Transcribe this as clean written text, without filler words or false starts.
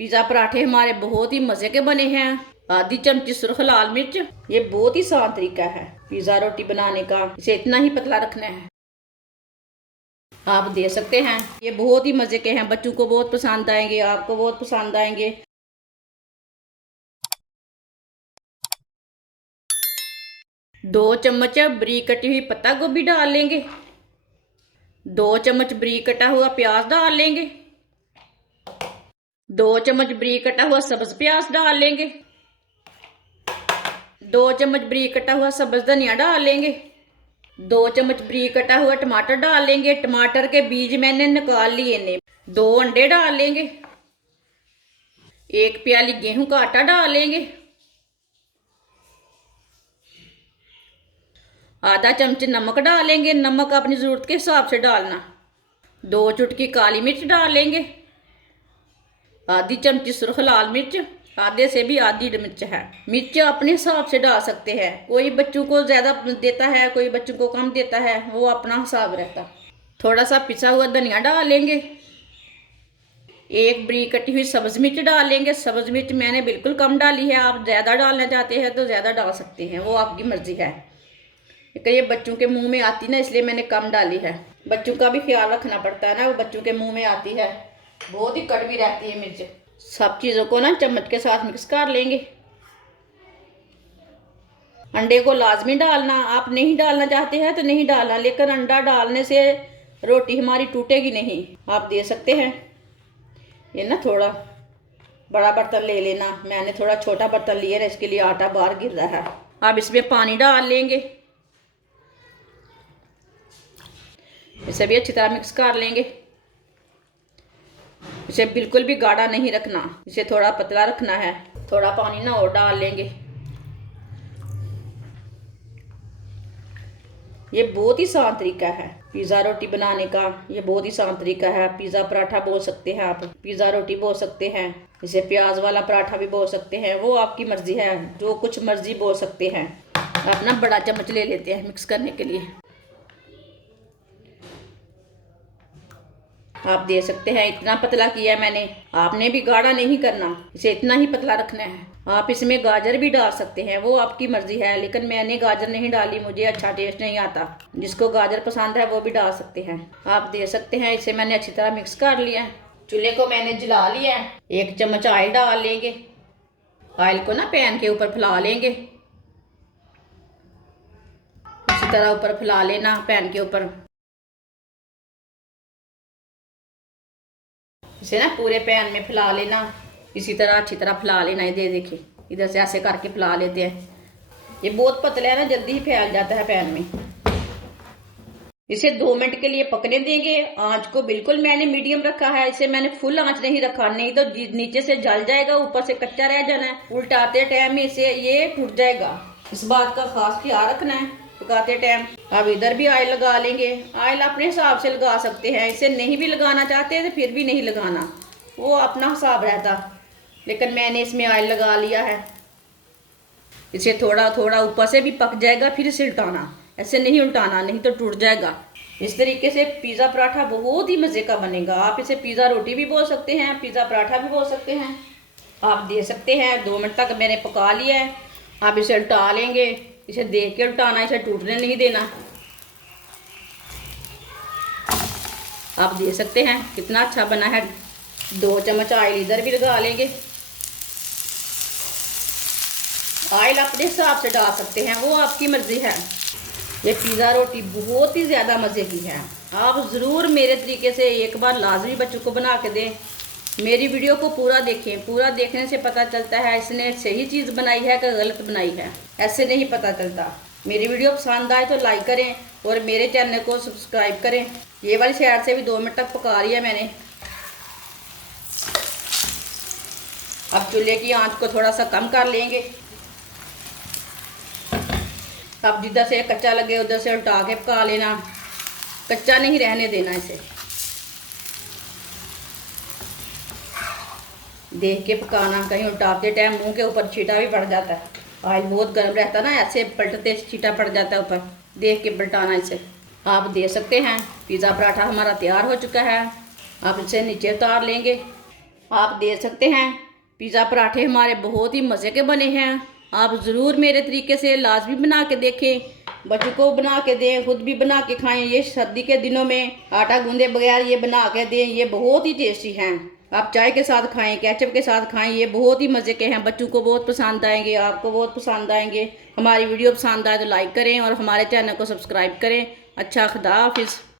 Pizza पराठे हमारे बहुत ही मज़े के बने हैं। आधी चमची सुर्ख लाल मिर्च। ये बहुत ही आसान तरीका है पिज़्ज़ा रोटी बनाने का। इसे इतना ही पतला रखना है। आप दे सकते हैं। ये बहुत ही मज़े के हैं, बच्चों को बहुत पसंद आएंगे, आपको बहुत पसंद आएंगे। दो चम्मच बरीक कटी हुई पत्ता गोभी डाल लेंगे। 2 चम्मच बरीक कटा हुआ प्याज डाल लेंगे। 2 चम्मच बरीक कटा हुआ सब्ज प्याज डाल लेंगे। 2 चम्मच बरीक कटा हुआ सब्ज धनिया डाल लेंगे। 2 चम्मच बरीक कटा हुआ टमाटर डाल लेंगे। टमाटर के बीज मैंने निकाल लिए ने। 2 अंडे डाल लेंगे। 1 प्याली गेहूं का आटा डाल लेंगे। आधा चमच नमक डालेंगे। नमक अपनी ज़रूरत के हिसाब से डालना। 2 चुटकी काली मिर्च डाल लेंगे। आधी चमची सुर्ख लाल मिर्च, आधे से भी आधी मिर्च है। मिर्च अपने हिसाब से डाल सकते हैं। कोई बच्चों को ज़्यादा देता है, कोई बच्चों को कम देता है, वो अपना हिसाब रहता। थोड़ा सा पिसा हुआ धनिया डाल लेंगे। 1 बरीक कटी हुई सब्ज मिर्च डाल लेंगे। सब्ज मिर्च मैंने बिल्कुल कम डाली है। आप ज़्यादा डालना चाहते हैं तो ज़्यादा डाल सकते हैं, वो आपकी मर्जी है। ये बच्चों के मुंह में आती ना, इसलिए मैंने कम डाली है। बच्चों का भी ख्याल रखना पड़ता है ना, वो बच्चों के मुंह में आती है, बहुत ही कड़वी रहती है मिर्च। सब चीज़ों को ना चम्मच के साथ मिक्स कर लेंगे। अंडे को लाजमी डालना। आप नहीं डालना चाहते हैं तो नहीं डालना, लेकिन अंडा डालने से रोटी हमारी टूटेगी नहीं। आप दे सकते हैं। ये ना थोड़ा बड़ा बर्तन ले लेना, मैंने थोड़ा छोटा बर्तन लिया है, इसके लिए आटा बाहर गिर रहा है। अब इसमें पानी डाल लेंगे। इसे भी अच्छी तरह मिक्स कर लेंगे। इसे बिल्कुल भी गाढ़ा नहीं रखना, इसे थोड़ा पतला रखना है। थोड़ा पानी ना और डाल लेंगे। ये बहुत ही आसान तरीका है पिज़्ज़ा रोटी बनाने का। ये बहुत ही आसान तरीका है। पिज़्ज़ा पराठा बोल सकते हैं आप, पिज़्ज़ा रोटी बोल सकते हैं, इसे प्याज वाला पराठा भी बोल सकते हैं, वो आपकी मर्जी है, जो कुछ मर्जी बोल सकते हैं। अपना बड़ा चम्मच ले लेते हैं मिक्स करने के लिए। आप दे सकते हैं। इतना पतला किया है मैंने, आपने भी गाढ़ा नहीं करना, इसे इतना ही पतला रखना है। आप इसमें गाजर भी डाल सकते हैं, वो आपकी मर्जी है, लेकिन मैंने गाजर नहीं डाली, मुझे अच्छा टेस्ट नहीं आता। जिसको गाजर पसंद है वो भी डाल सकते हैं। आप दे सकते हैं। इसे मैंने अच्छी तरह मिक्स कर लिया है। चूल्हे को मैंने जला लिया है। 1 चम्मच ऑयल डाल लेंगे। ऑयल को ना पैन के ऊपर फैला लेंगे। इसी तरह ऊपर फैला लेना पैन के ऊपर। इसे ना पूरे पैन में फैला लेना, इसी तरह अच्छी तरह फैला लेना। ये देखिए, इधर से ऐसे करके फैला लेते हैं। ये बहुत पतला है ना, जल्दी ही फैल जाता है पैन में। इसे 2 मिनट के लिए पकने देंगे। आंच को बिल्कुल मैंने मीडियम रखा है, इसे मैंने फुल आंच नहीं रखा, नहीं तो नीचे से जल जाएगा, ऊपर से कच्चा रह जाना है। उल्टाते टाइम में इसे ये टूट जाएगा, इस बात का खास ख्याल रखना है पकाते टाइम। अब इधर भी ऑयल लगा लेंगे। ऑयल अपने हिसाब से लगा सकते हैं, इसे नहीं भी लगाना चाहते तो फिर भी नहीं लगाना, वो अपना हिसाब रहता, लेकिन मैंने इसमें ऑयल लगा लिया है। इसे थोड़ा थोड़ा ऊपर से भी पक जाएगा, फिर इसे उल्टाना, ऐसे नहीं उल्टाना, नहीं तो टूट जाएगा। इस तरीके से पिज़्ज़ा पराठा बहुत ही मज़े का बनेगा। आप इसे पिज़्ज़ा रोटी भी बोल सकते हैं, पिज़्ज़ा पराठा भी बोल सकते हैं। आप दे सकते हैं। 2 मिनट तक मैंने पका लिया है। आप इसे उल्टा लेंगे। इसे देख के उल्टाना, इसे टूटने नहीं देना। आप दे सकते हैं कितना अच्छा बना है। 2 चम्मच ऑयल इधर भी लगा लेंगे। ऑयल अपने हिसाब से डाल सकते हैं, वो आपकी मर्जी है। ये पिज़्ज़ा रोटी बहुत ही ज़्यादा मज़े की है। आप ज़रूर मेरे तरीके से एक बार लाजमी बच्चों को बना के दें। मेरी वीडियो को पूरा देखें, पूरा देखने से पता चलता है इसने सही चीज़ बनाई है कि गलत बनाई है, ऐसे नहीं पता चलता। मेरी वीडियो पसंद आए तो लाइक करें और मेरे चैनल को सब्सक्राइब करें। ये वाली साइड से भी 2 मिनट तक पका लिया मैंने। अब चूल्हे की आंच को थोड़ा सा कम कर लेंगे। अब जिधर से कच्चा लगे उधर से उल्टा के पका लेना, कच्चा नहीं रहने देना। इसे देख के पकाना, कहीं उल्टाते टाइम मुंह के ऊपर छींटा भी पड़ जाता है। ऑयल बहुत गर्म रहता है ना, ऐसे पलटते छींटा पड़ जाता है ऊपर, देख के पलटाना इसे। आप दे सकते हैं। पिज़्ज़ा पराठा हमारा तैयार हो चुका है। आप इसे नीचे उतार लेंगे। आप दे सकते हैं। पिज़्ज़ा पराठे हमारे बहुत ही मज़े के बने हैं। आप ज़रूर मेरे तरीके से लाजमी बना के देखें, बच्चों को बना के दें, खुद भी बना के खाएं। ये सर्दी के दिनों में आटा गूंदे बगैर ये बना के दें, ये बहुत ही टेस्टी हैं। आप चाय के साथ खाएं, केचप के साथ खाएं, ये बहुत ही मज़े के हैं। बच्चों को बहुत पसंद आएंगे, आपको बहुत पसंद आएंगे। हमारी वीडियो पसंद आए तो लाइक करें और हमारे चैनल को सब्सक्राइब करें। अच्छा, खुदा हाफिज़।